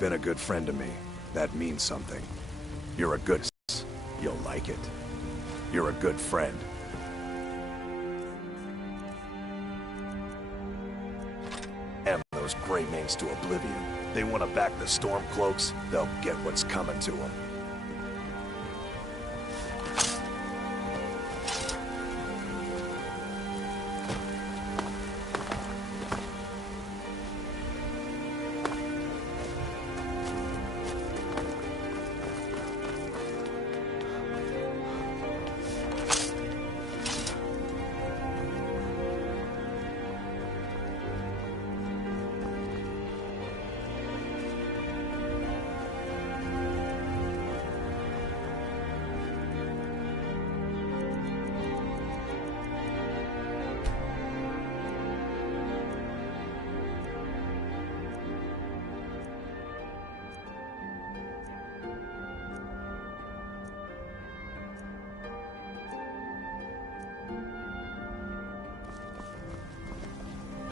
been a good friend to me. That means something. You're a good... You'll like it. You're a good friend. And those Greymanes to oblivion. They want to back the Stormcloaks, they'll get what's coming to them.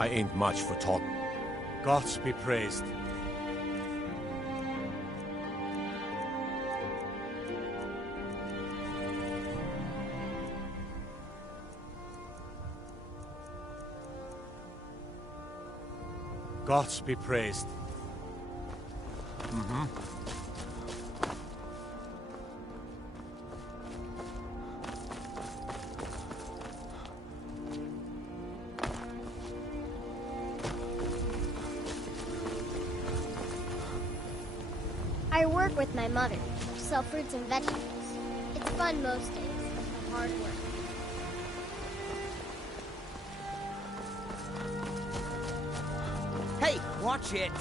I ain't much for talk. Gods be praised. Gods be praised. I work with my mother, sell fruits and vegetables. It's fun most days, but hard work. Hey, watch it!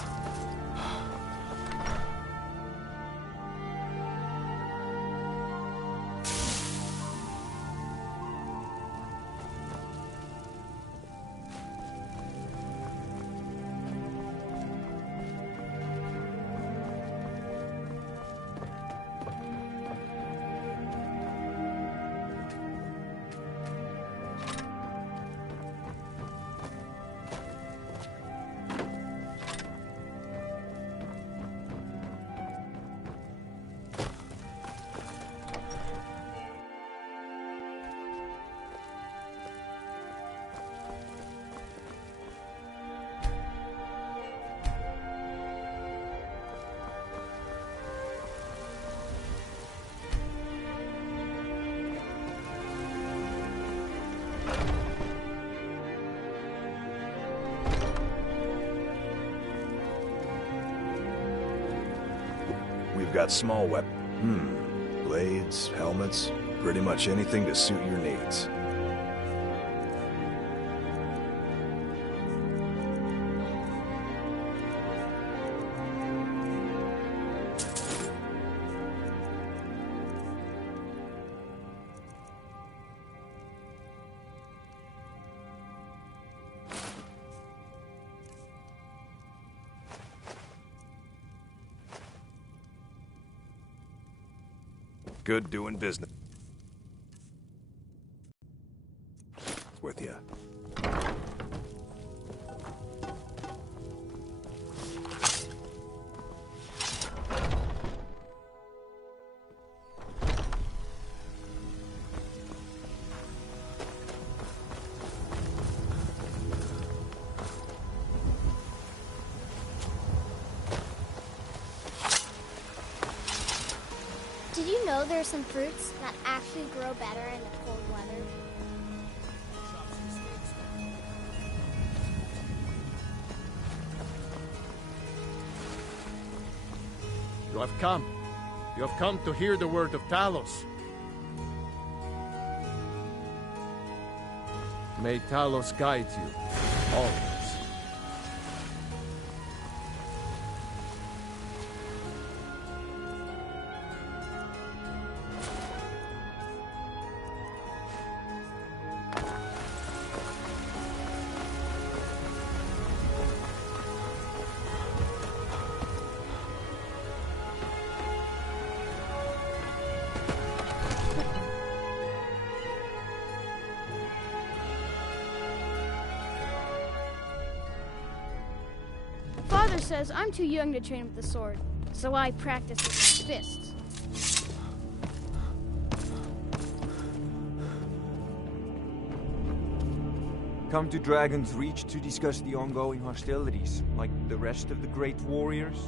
We've got small weapons. Blades, helmets, pretty much anything to suit your needs. Good doing business with you. Did you know there are some fruits that actually grow better in the cold weather? You have come. You have come to hear the word of Talos. May Talos guide you, always. says I'm too young to train with the sword, so I practice with my fists. Come to Dragon's Reach to discuss the ongoing hostilities, like the rest of the great warriors?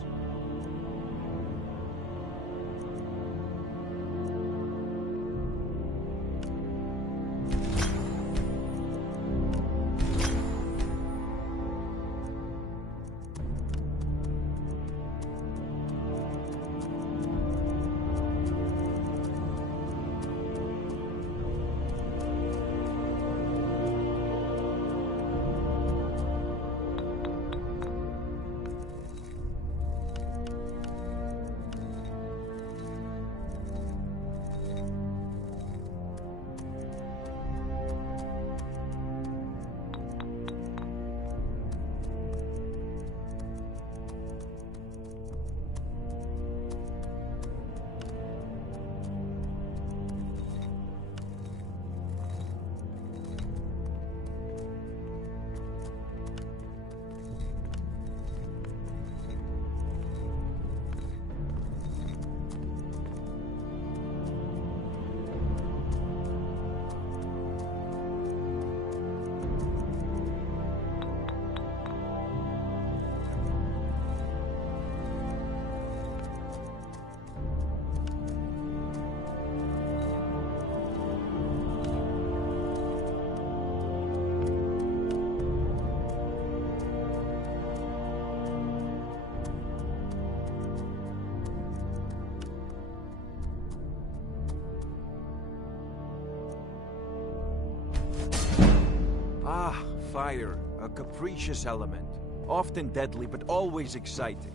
Ah, fire, a capricious element. Often deadly, but always exciting.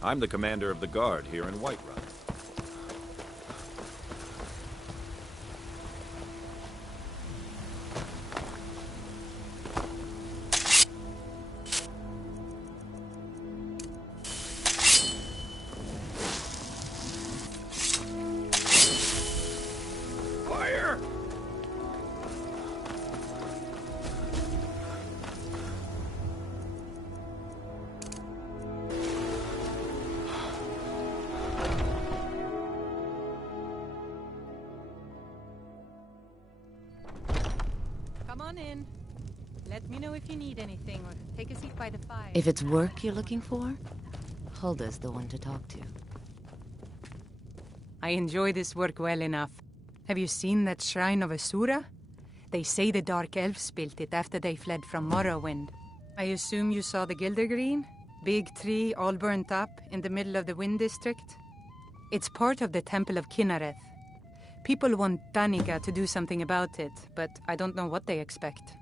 I'm the commander of the guard here in Whiterun. Come on in. Let me know if you need anything, or take a seat by the fire. If it's work you're looking for, Hulda's the one to talk to. I enjoy this work well enough. Have you seen that Shrine of Asura? They say the Dark Elves built it after they fled from Morrowind. I assume you saw the Gildergreen? Big tree, all burnt up, in the middle of the Wind District? It's part of the Temple of Kynareth. People want Danica to do something about it, but I don't know what they expect.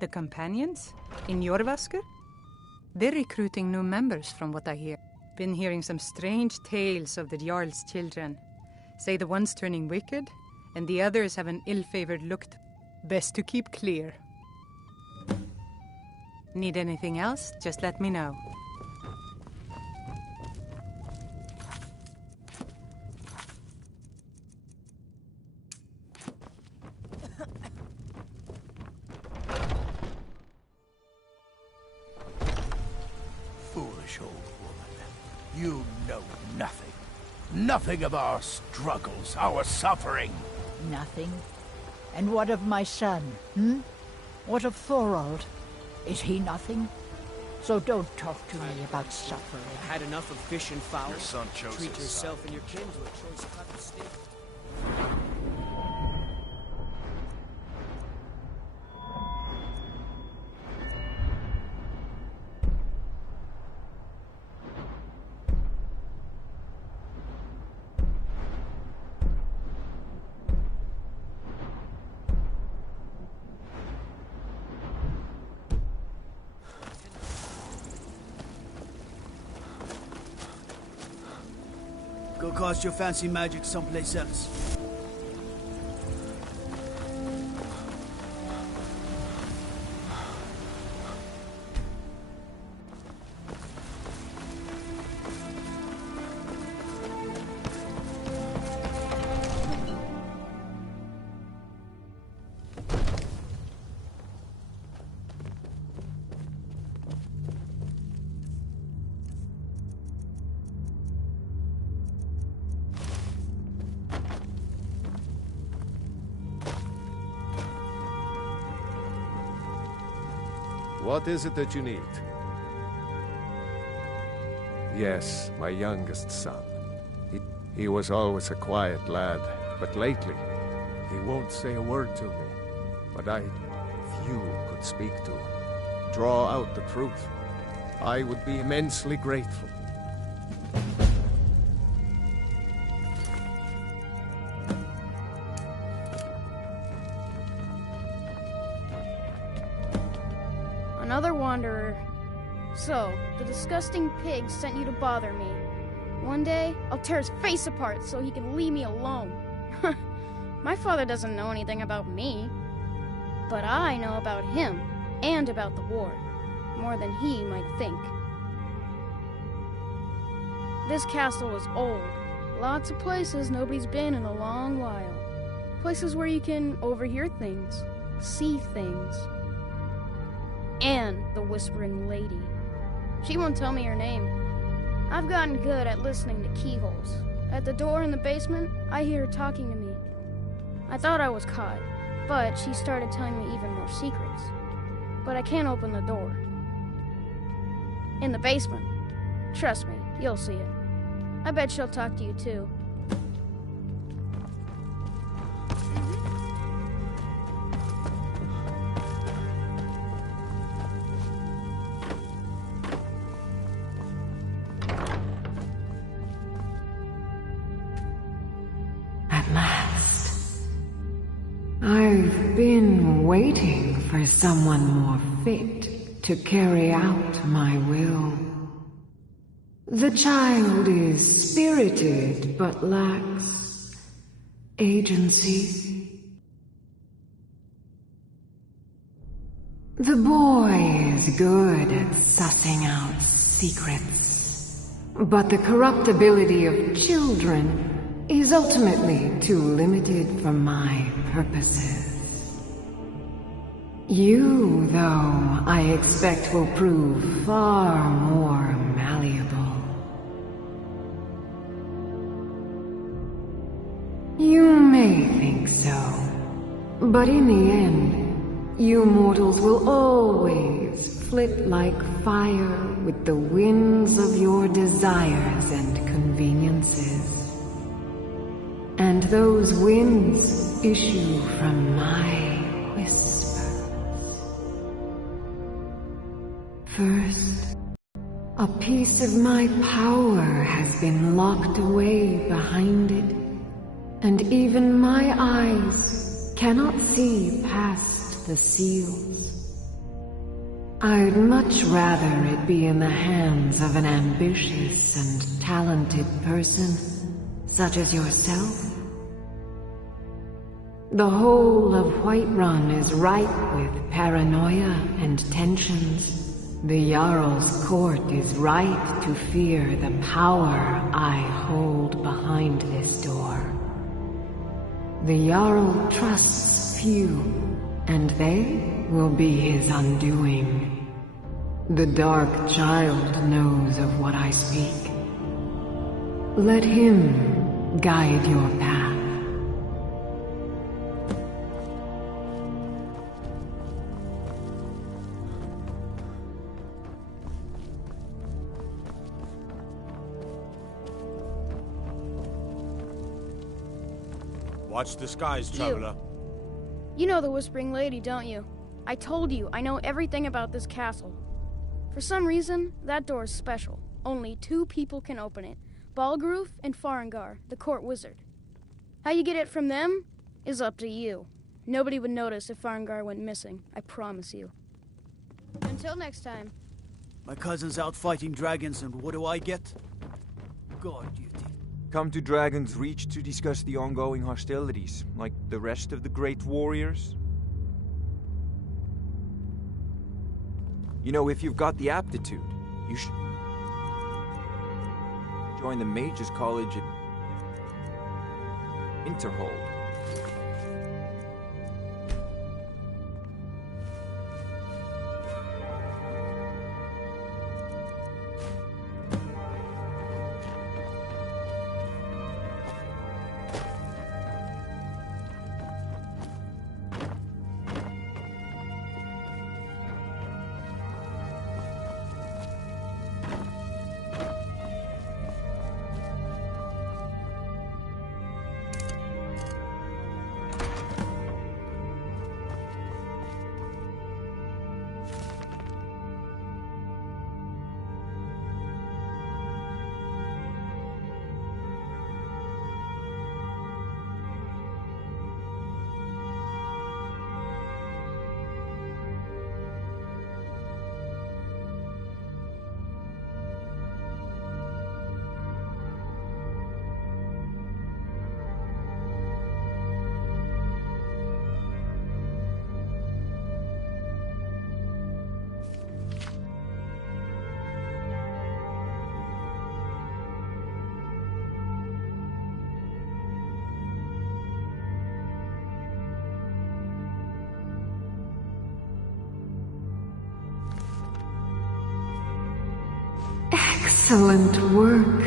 The Companions? In Jorrvaskr? They're recruiting new members from what I hear. Been hearing some strange tales of the Jarl's children. Say the one's turning wicked, and the others have an ill-favored look. Best to keep clear. Need anything else? Just let me know. Foolish old woman. You know nothing. Nothing of our struggles, our suffering. Nothing? And what of my son, hmm? What of Thorald? Is he nothing? So don't talk to me about suffering. Had enough of fish and fowl. Your son chose Treat his yourself side. and your kin to a choice cut and stick. Go cast your fancy magic someplace else. What is it that you need? Yes, my youngest son. He was always a quiet lad, but lately, he won't say a word to me. But if you could speak to him, draw out the truth, I would be immensely grateful. Another wanderer. So, the disgusting pig sent you to bother me. One day, I'll tear his face apart so he can leave me alone. My father doesn't know anything about me. But I know about him, and about the war. More than he might think. This castle is old. Lots of places nobody's been in a long while. Places where you can overhear things, see things. And the Whispering Lady. She won't tell me her name. I've gotten good at listening to keyholes. At the door in the basement, I hear her talking to me. I thought I was caught, but she started telling me even more secrets. But I can't open the door. In the basement. Trust me, you'll see it. I bet she'll talk to you too. At last. I've been waiting for someone more fit to carry out my will. The child is spirited but lacks agency. The boy is good at sussing out secrets, but the corruptibility of children is ultimately too limited for my purposes. You, though, I expect will prove far more malleable. You may think so, but in the end, you mortals will always flit like fire with the winds of your desires and conveniences. And those winds issue from my whispers. First, a piece of my power has been locked away behind it, and even my eyes cannot see past the seals. I'd much rather it be in the hands of an ambitious and talented person, such as yourself. The whole of Whiterun is ripe with paranoia and tensions. The Jarl's court is right to fear the power I hold behind this door. The Jarl trusts few, and they will be his undoing. The Dark Child knows of what I speak. Let him guide your path. Watch the skies, traveler. You know the Whispering Lady, don't you? I told you, I know everything about this castle. For some reason, that door is special. Only 2 people can open it. Balgruf and Farengar, the court wizard. How you get it from them is up to you. Nobody would notice if Farengar went missing, I promise you. Until next time. My cousin's out fighting dragons, and what do I get? Guard duty. Come to Dragon's Reach to discuss the ongoing hostilities, like the rest of the great warriors? You know, if you've got the aptitude, you should join the Mages College at Winterhold. Excellent work.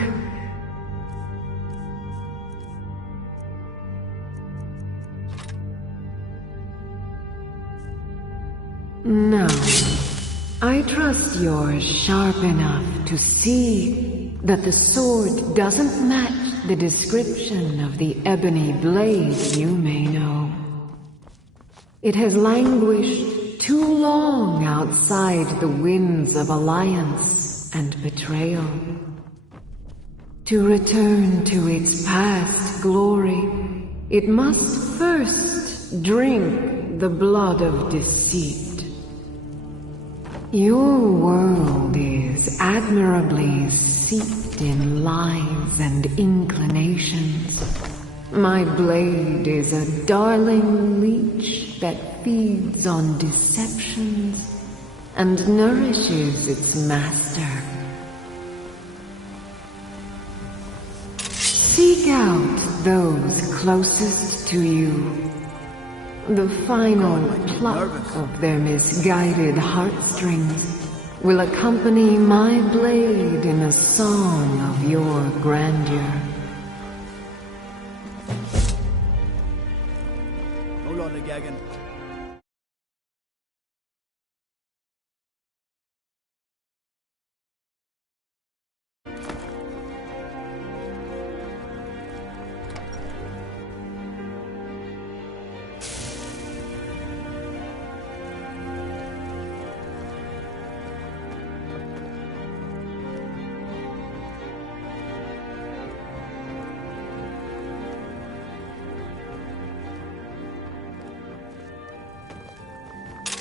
Now, I trust you're sharp enough to see that the sword doesn't match the description of the ebony blade you may know. It has languished too long outside the winds of alliance and betrayal. To return to its past glory, it must first drink the blood of deceit. Your world is admirably steeped in lies and inclinations. My blade is a darling leech that feeds on deceptions and nourishes its master. Seek out those closest to you. The final pluck of their misguided heartstrings will accompany my blade in a song of your grandeur. Hold on, Gagan.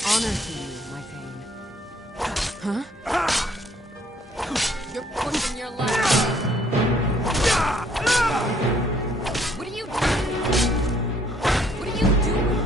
Honor to you, my Thane. Huh? You're pushing your luck. What are you doing? What are you doing?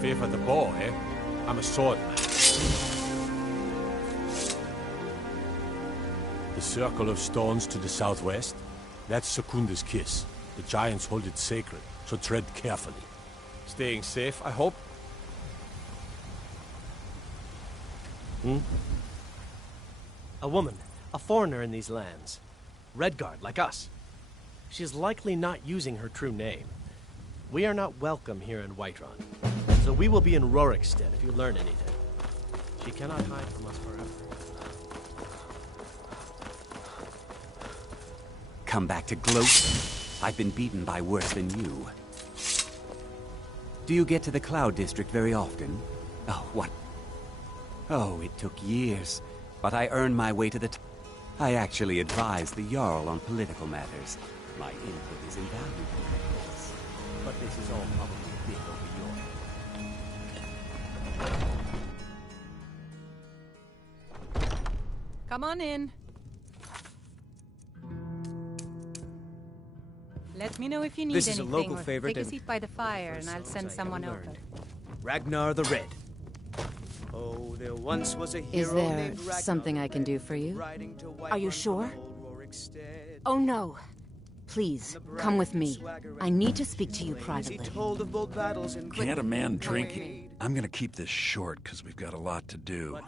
Fear for the bow, eh? I'm a swordman. The circle of stones to the southwest? That's Secunda's kiss. The giants hold it sacred, so tread carefully. Staying safe, I hope? A woman, a foreigner in these lands. Redguard, like us. She is likely not using her true name. We are not welcome here in Whiterun, so we will be in Rorikstead if you learn anything. She cannot hide from us forever. Come back to gloat? I've been beaten by worse than you. Do you get to the Cloud District very often? Oh, what? Oh, it took years, but I earned my way to the top. I actually advised the Jarl on political matters. My input is invaluable, yes. But this is all probably a bit over your... Come on in. Let me know if you need This is a anything, local or favorite take a and- seat by the fire and I'll Songs send I someone have over. learned. Ragnar the Red. Oh, there once was a hero Is there named Ragnar something I can do for you? riding to Whiterun Are you from sure? old Rorik Stead. Oh no. Please, come with me. I need to speak to you He privately. told of bold battles and Can't a man drink? I'm gonna keep this short because we've got a lot to do.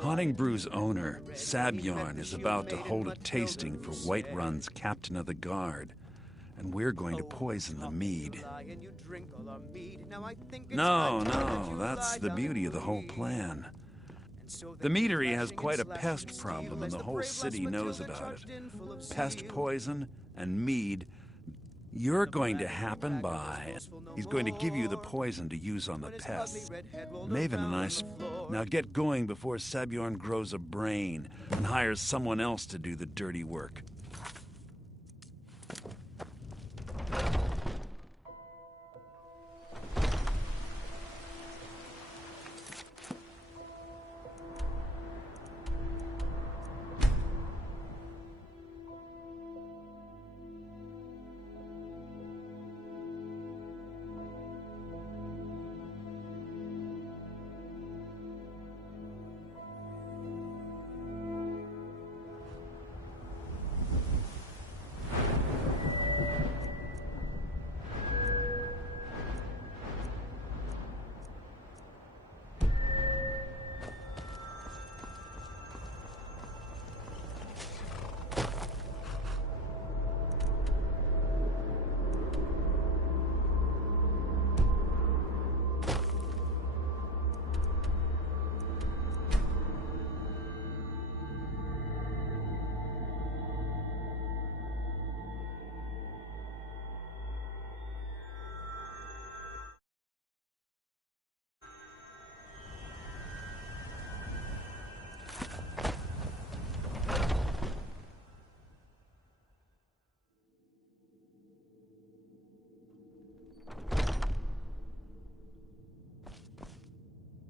Haunting Brew's owner, Sabjorn, is about to hold a tasting for Whiterun's Captain of the Guard, and we're going to poison the mead. No, that's the beauty of the whole plan. The meadery has quite a pest problem, and the whole city knows about it. Pest poison and mead. You're going to happen by. He's going to give you the poison to use on the pests. Maven and I... Now get going before Sabjorn grows a brain and hires someone else to do the dirty work.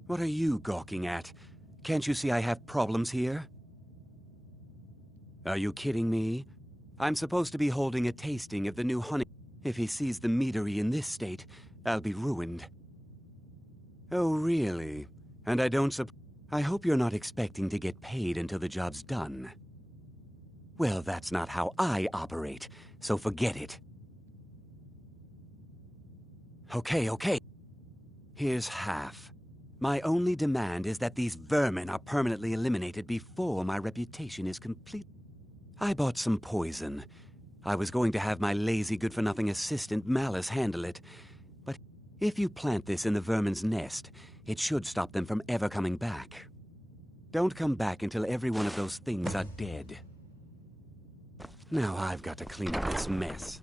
What are you gawking at? Can't you see I have problems here? Are you kidding me? I'm supposed to be holding a tasting of the new honey. If he sees the meadery in this state, I'll be ruined. Oh, really? And I hope you're not expecting to get paid until the job's done. Well, that's not how I operate, so forget it. Okay. Here's half. My only demand is that these vermin are permanently eliminated before my reputation is complete. I bought some poison. I was going to have my lazy good-for-nothing assistant Malice handle it. But if you plant this in the vermin's nest, it should stop them from ever coming back. Don't come back until every one of those things are dead. Now I've got to clean up this mess.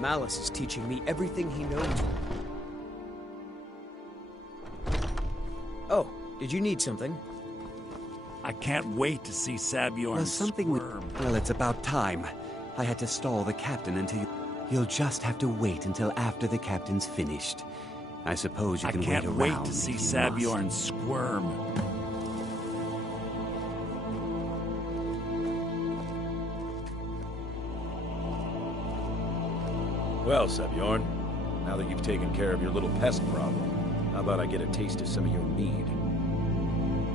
Malus is teaching me everything he knows. Oh, did you need something? I can't wait to see Sabjorn Well, something squirm. Well, it's about time. I had to stall the captain until you... You'll just have to wait until after the captain's finished. I suppose you can wait around. I can't wait to see Sabjorn squirm. Well, Sabjorn, now that you've taken care of your little pest problem, how about I get a taste of some of your mead?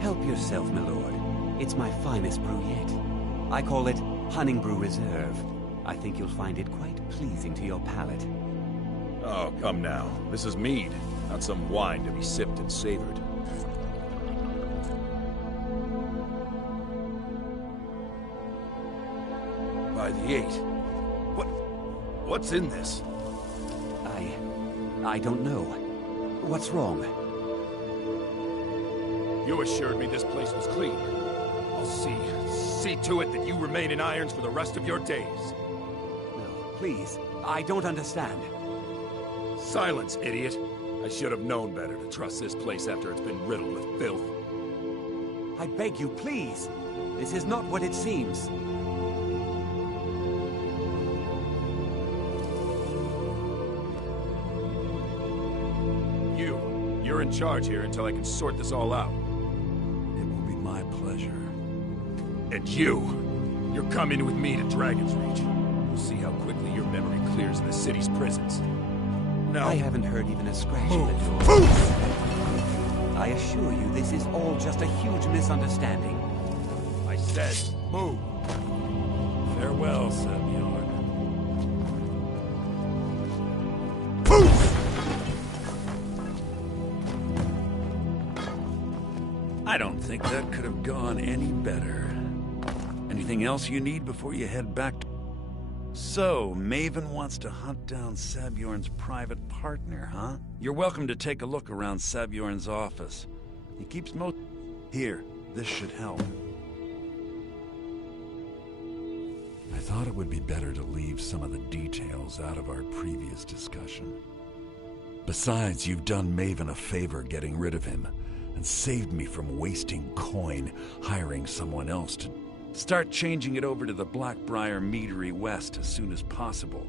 Help yourself, my lord. It's my finest brew yet. I call it Honningbrew Reserve. I think you'll find it quite pleasing to your palate. Oh, come now. This is mead, not some wine to be sipped and savored. By the 8. What's in this? I don't know. What's wrong? You assured me this place was clean. I'll see to it that you remain in irons for the rest of your days. No, please. I don't understand. Silence, idiot. I should have known better to trust this place after it's been riddled with filth. I beg you, please. This is not what it seems. You're in charge here until I can sort this all out. It will be my pleasure. And you're coming with me to Dragon's Reach. We'll see how quickly your memory clears in the city's prisons. No. I haven't heard even a scratch at the door. I assure you, this is all just a huge misunderstanding. I said, move. Farewell, Sabjorn. I don't think that could have gone any better. Anything else you need before you head back to... So, Maven wants to hunt down Sabjorn's private partner, huh? You're welcome to take a look around Sabjorn's office. He keeps Here, this should help. I thought it would be better to leave some of the details out of our previous discussion. Besides, you've done Maven a favor getting rid of him, and saved me from wasting coin hiring someone else to start changing it over to the Blackbriar Meadery West as soon as possible.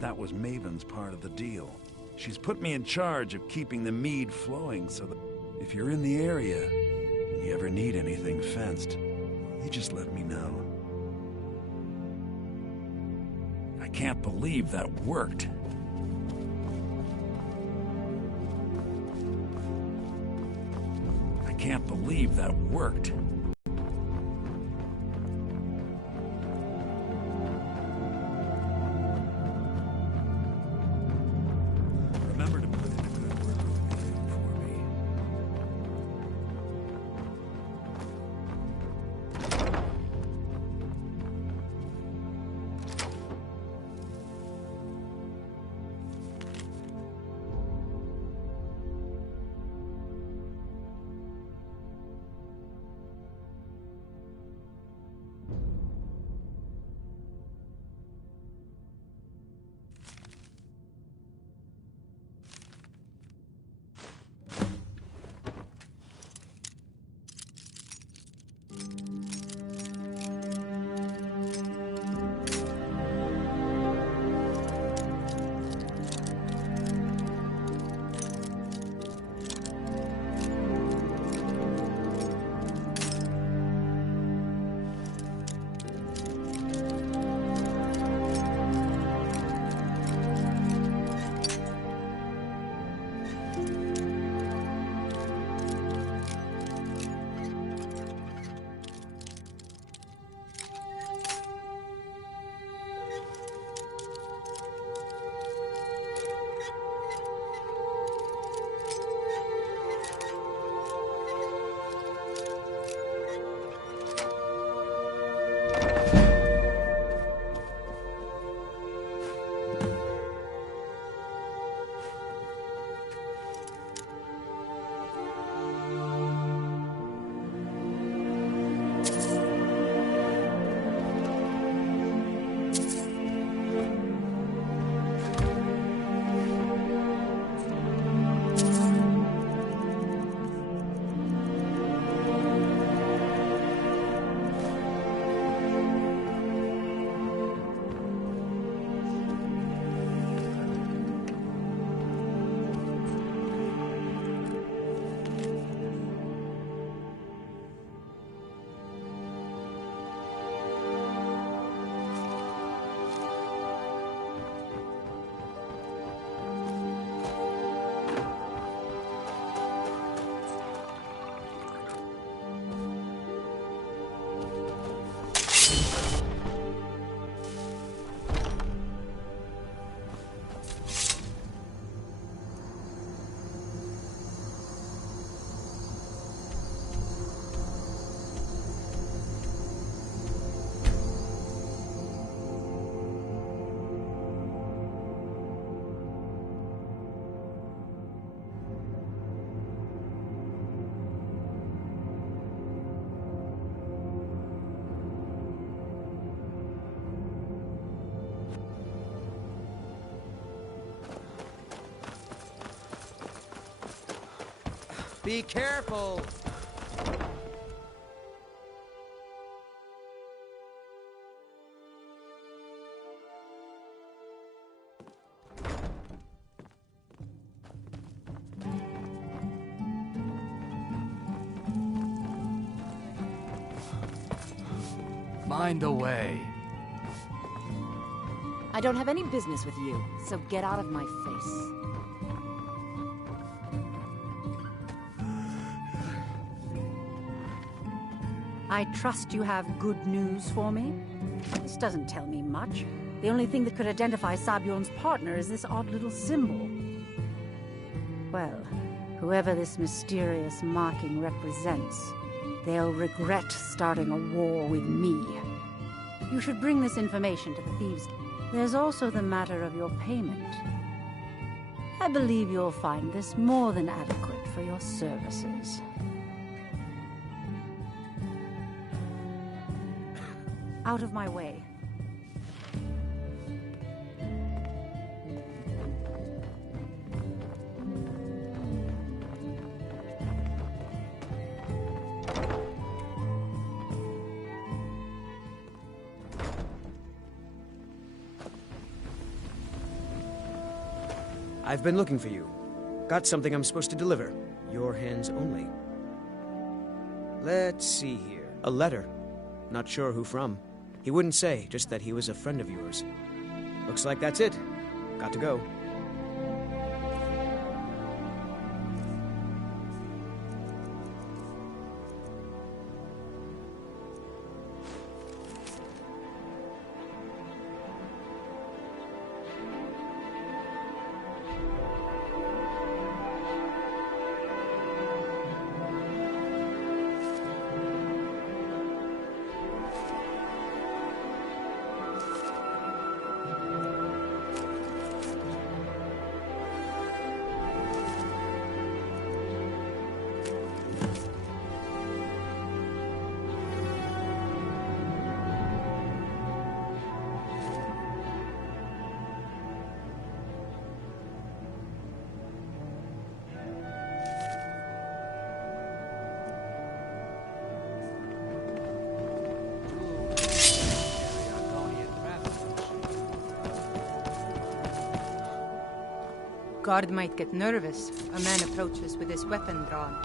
That was Maven's part of the deal. She's put me in charge of keeping the mead flowing so that if you're in the area and you ever need anything fenced, you just let me know. I can't believe that worked. I can't believe that worked. Remember to put in a good word for me. Be careful! Mind the way. I don't have any business with you, so get out of my face. I trust you have good news for me? This doesn't tell me much. The only thing that could identify Sabjorn's partner is this odd little symbol. Well, whoever this mysterious marking represents, they'll regret starting a war with me. You should bring this information to the Thieves' Guild. There's also the matter of your payment. I believe you'll find this more than adequate for your services. Out of my way. I've been looking for you. Got something I'm supposed to deliver. Your hands only. Let's see here. A letter. Not sure who from. He wouldn't say, just that he was a friend of yours. Looks like that's it. Got to go. Guard might get nervous. A man approaches with his weapon drawn.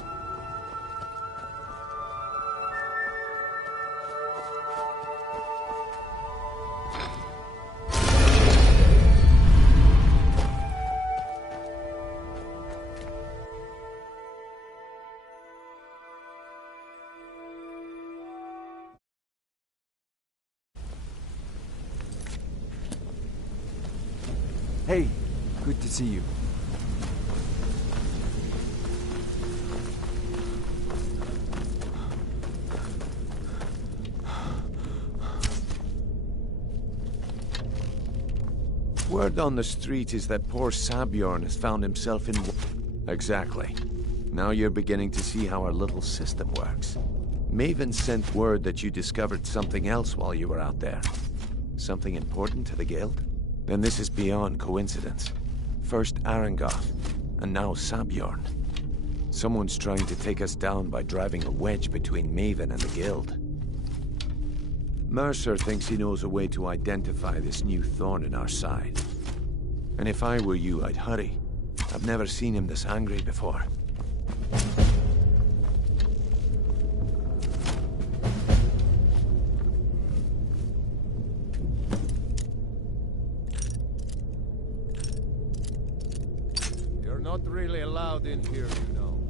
Hey, good to see you. Word on the street is that poor Sabjorn has found himself in... Exactly. Now you're beginning to see how our little system works. Maven sent word that you discovered something else while you were out there. Something important to the Guild? Then this is beyond coincidence. First Arangoth, and now Sabjorn. Someone's trying to take us down by driving a wedge between Maven and the Guild. Mercer thinks he knows a way to identify this new thorn in our side. And if I were you, I'd hurry. I've never seen him this angry before. You're not really allowed in here, you know.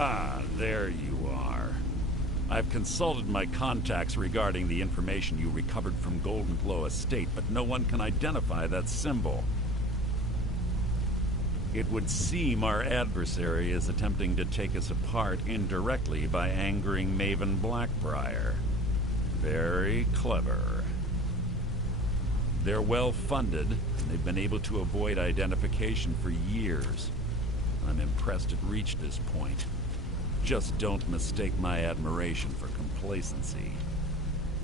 Ah, there you are. I've consulted my contacts regarding the information you recovered from Goldenglow Estate, but no one can identify that symbol. It would seem our adversary is attempting to take us apart indirectly by angering Maven Blackbriar. Very clever. They're well funded, and they've been able to avoid identification for years. I'm impressed it reached this point. Just don't mistake my admiration for complacency.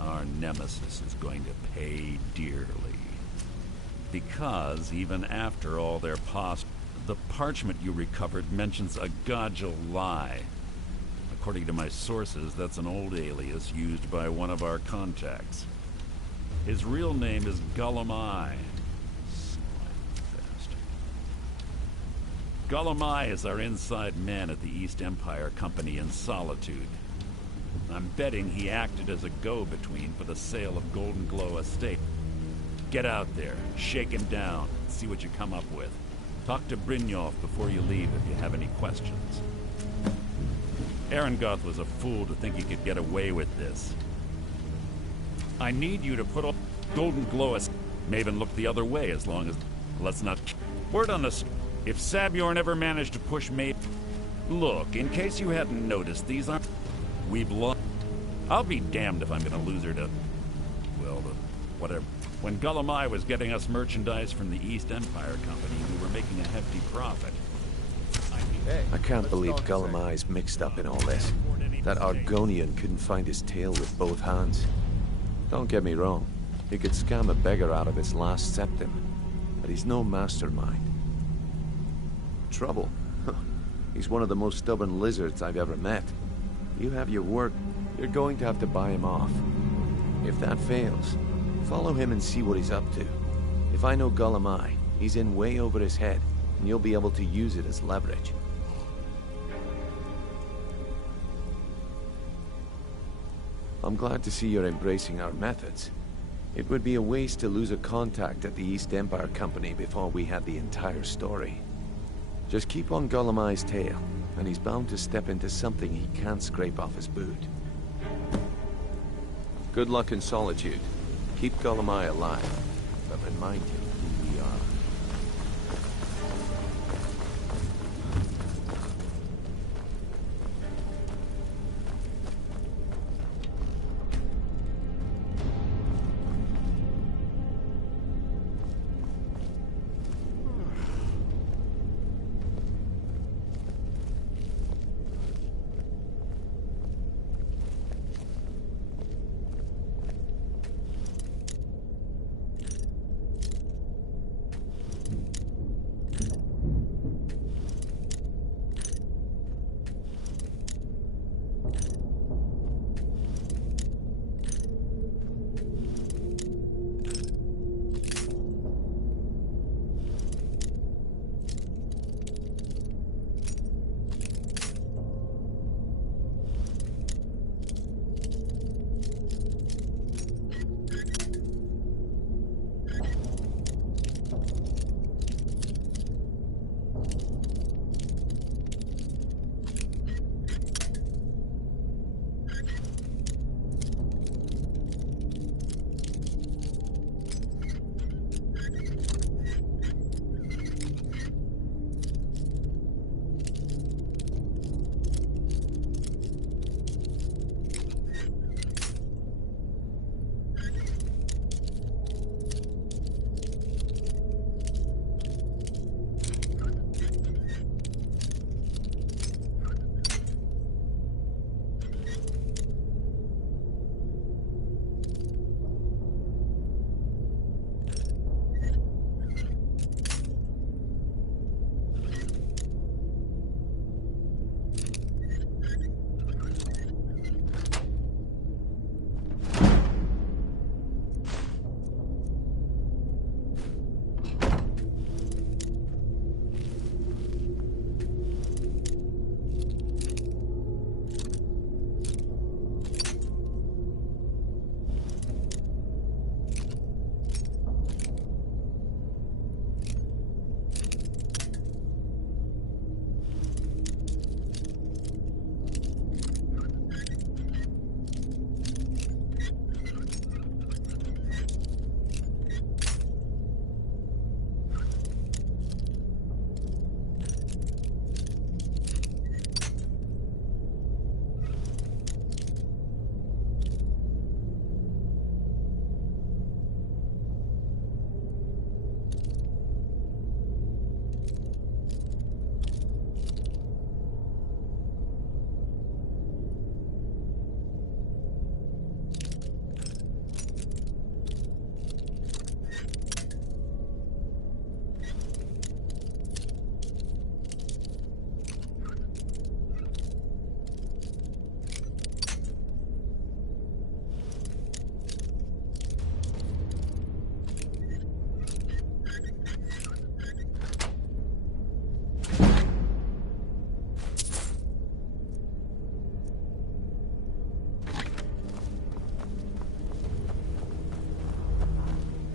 Our nemesis is going to pay dearly. Because even after all their the parchment you recovered mentions a Godjal lie. According to my sources, that's an old alias used by one of our contacts. His real name is Gullum Eye. Gullumai is our inside man at the East Empire Company in Solitude. I'm betting he acted as a go-between for the sale of Golden Glow Estate. Get out there, shake him down, see what you come up with. Talk to Brynjolf before you leave if you have any questions. Arengoth was a fool to think he could get away with this. I need you to put all Golden Glow Estate. May even look the other way as long as... Let's not... Word on the... If Sabjorn ever managed to push Maeve... Look, in case you hadn't noticed, these aren't... We've lost... I'll be damned if I'm gonna lose her to... Well, whatever. When Gullumai was getting us merchandise from the East Empire Company, we were making a hefty profit. I can't believe Gullumai's mixed up in all this. That Argonian couldn't find his tail with both hands. Don't get me wrong. He could scam a beggar out of his last septim. But he's no mastermind. Trouble? He's one of the most stubborn lizards I've ever met. You have your work, you're going to have to buy him off. If that fails, follow him and see what he's up to. If I know Gullumai, he's in way over his head, and you'll be able to use it as leverage. I'm glad to see you're embracing our methods. It would be a waste to lose a contact at the East Empire Company before we had the entire story. Just keep on Gullumai's tail, and he's bound to step into something he can't scrape off his boot. Good luck in Solitude. Keep Gullumai alive, but remind him who we are.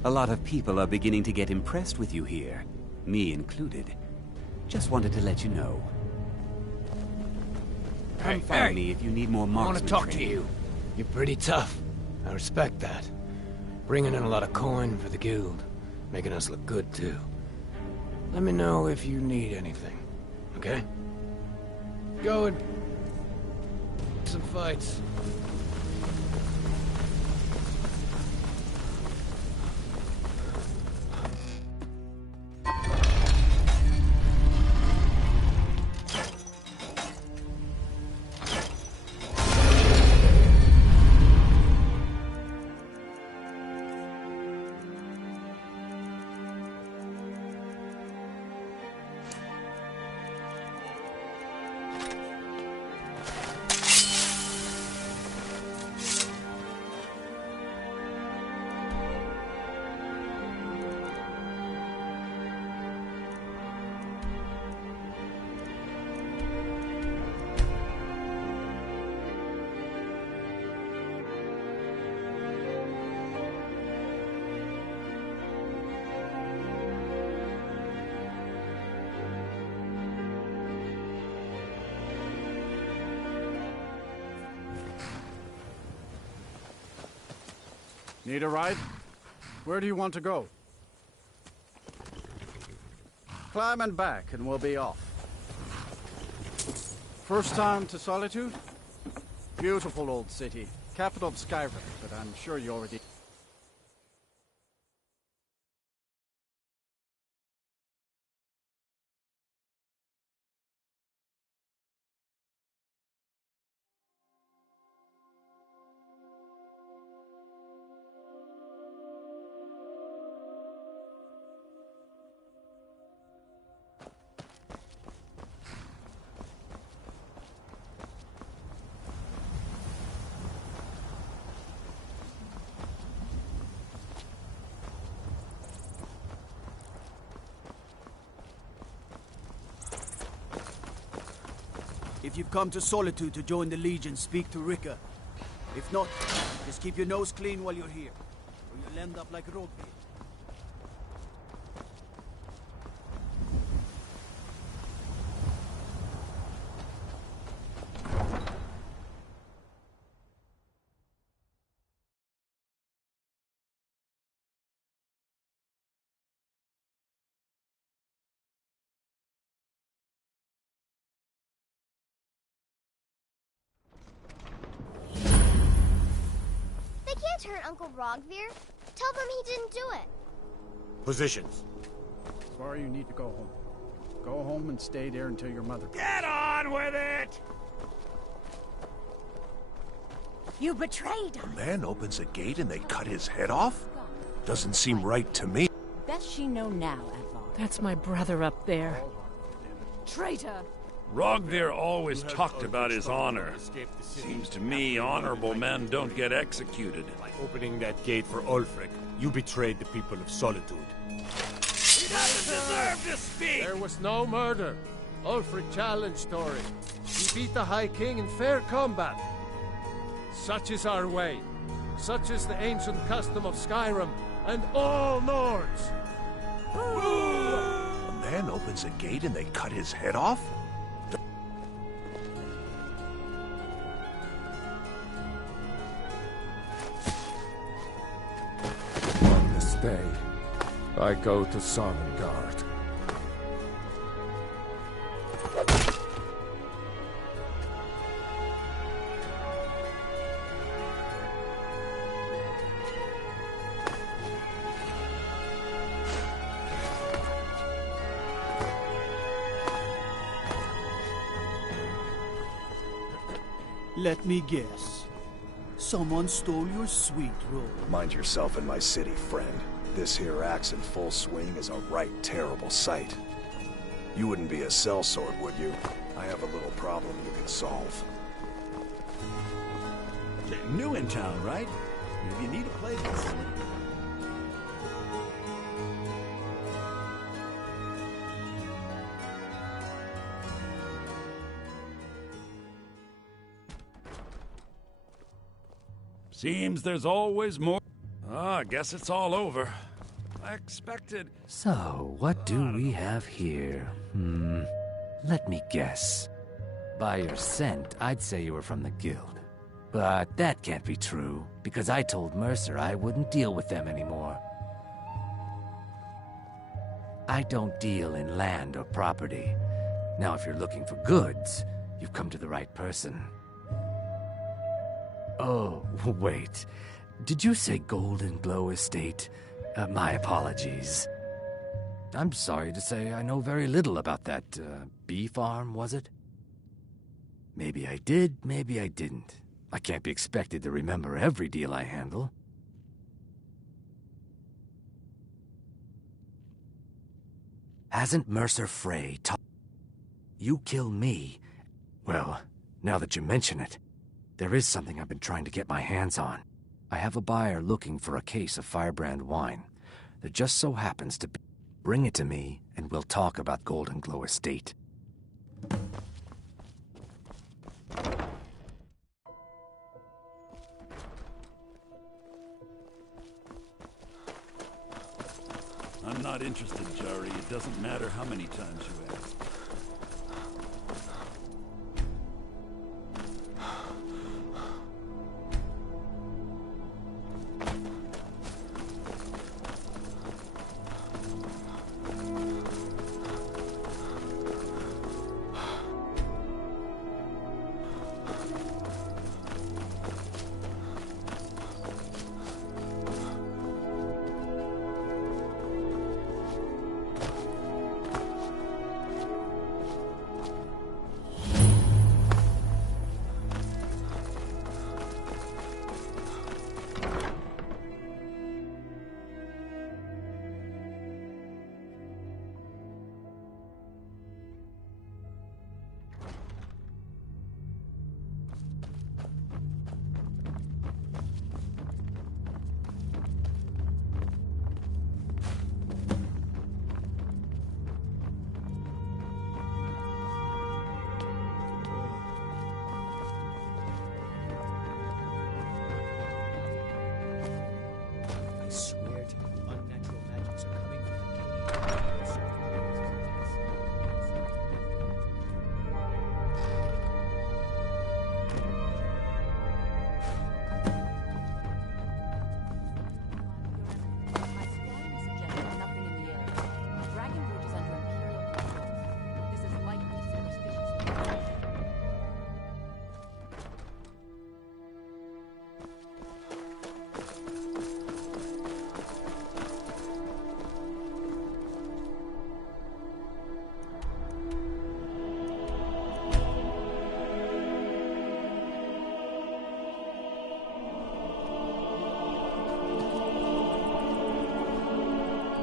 A lot of people are beginning to get impressed with you here, me included. Just wanted to let you know. Come find me if you need more I marksman want to talk to training. you. You're pretty tough. I respect that. Bringing in a lot of coin for the guild. Making us look good, too. Let me know if you need anything, okay? Go and... some fights. Need a ride? Where do you want to go? Climb and back, and we'll be off. First time to Solitude? Beautiful old city. Capital of Skyrim, but I'm sure you already... If you've come to Solitude to join the Legion, speak to Rika. If not, just keep your nose clean while you're here, or you'll end up like Rodby. They can't hurt Uncle Rogvir. Tell them he didn't do it. Positions. Sorry, you need to go home. Go home and stay there until your mother... Get on with it! You betrayed us. Man opens a gate and they cut his head off? Doesn't seem right to me. Best she know now, Advar. That's my brother up there. Traitor! Rogvir always talked about his honor. Seems to me honorable men don't get executed. Opening that gate for Ulfric, you betrayed the people of Solitude. He doesn't deserve to speak! There was no murder. Ulfric challenged Thorin. He beat the High King in fair combat. Such is our way. Such is the ancient custom of Skyrim and all Nords. A man opens a gate and they cut his head off? On this day, I go to Sonnengard. Let me guess. Someone stole your sweet roll. Mind yourself in my city, friend. This here axe in full swing is a right terrible sight. You wouldn't be a sellsword, would you? I have a little problem you can solve. New in town, right? If you need a place to Seems there's always more. Ah, I guess it's all over. I expected... So, what do we have here? Let me guess. By your scent, I'd say you were from the guild. But that can't be true, because I told Mercer I wouldn't deal with them anymore. I don't deal in land or property. Now, if you're looking for goods, you've come to the right person. Oh, wait. Did you say Golden Glow Estate? My apologies. I'm sorry to say I know very little about that, bee farm, was it? Maybe I did, maybe I didn't. I can't be expected to remember every deal I handle. Hasn't Mercer Frey taught you kill me? Well, now that you mention it, there is something I've been trying to get my hands on. I have a buyer looking for a case of Firebrand wine. There just so happens to be. Bring it to me, and we'll talk about Golden Glow Estate. I'm not interested, Jari. It doesn't matter how many times you ask.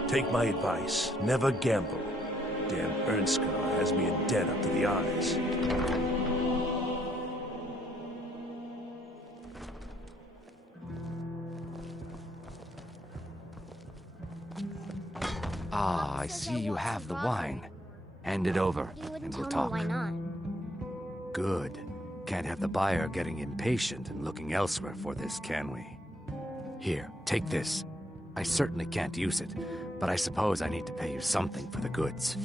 Take my advice. Never gamble. Damn Ernskar has me in debt up to the eyes. Ah, I see you have the wine. Hand it over, and we'll talk. Why not? Good. Can't have the buyer getting impatient and looking elsewhere for this, can we? Here, take this. I certainly can't use it, but I suppose I need to pay you something for the goods.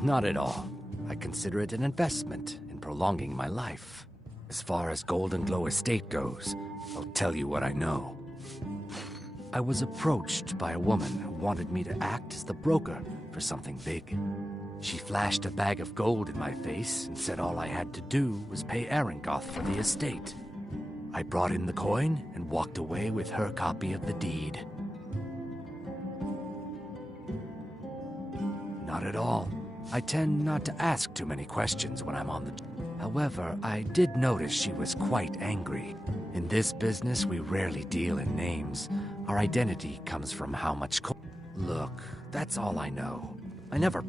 Not at all. I consider it an investment in prolonging my life. As far as Golden Glow Estate goes, I'll tell you what I know. I was approached by a woman who wanted me to act as the broker for something big. She flashed a bag of gold in my face and said all I had to do was pay Arengoth for the estate. I brought in the coin and walked away with her copy of the deed. Not at all. I tend not to ask too many questions when I'm on the... However, I did notice she was quite angry. In this business, we rarely deal in names. Our identity comes from how much Look, that's all I know. I never...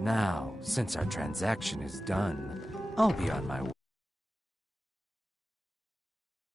Now, since our transaction is done, I'll be on my way.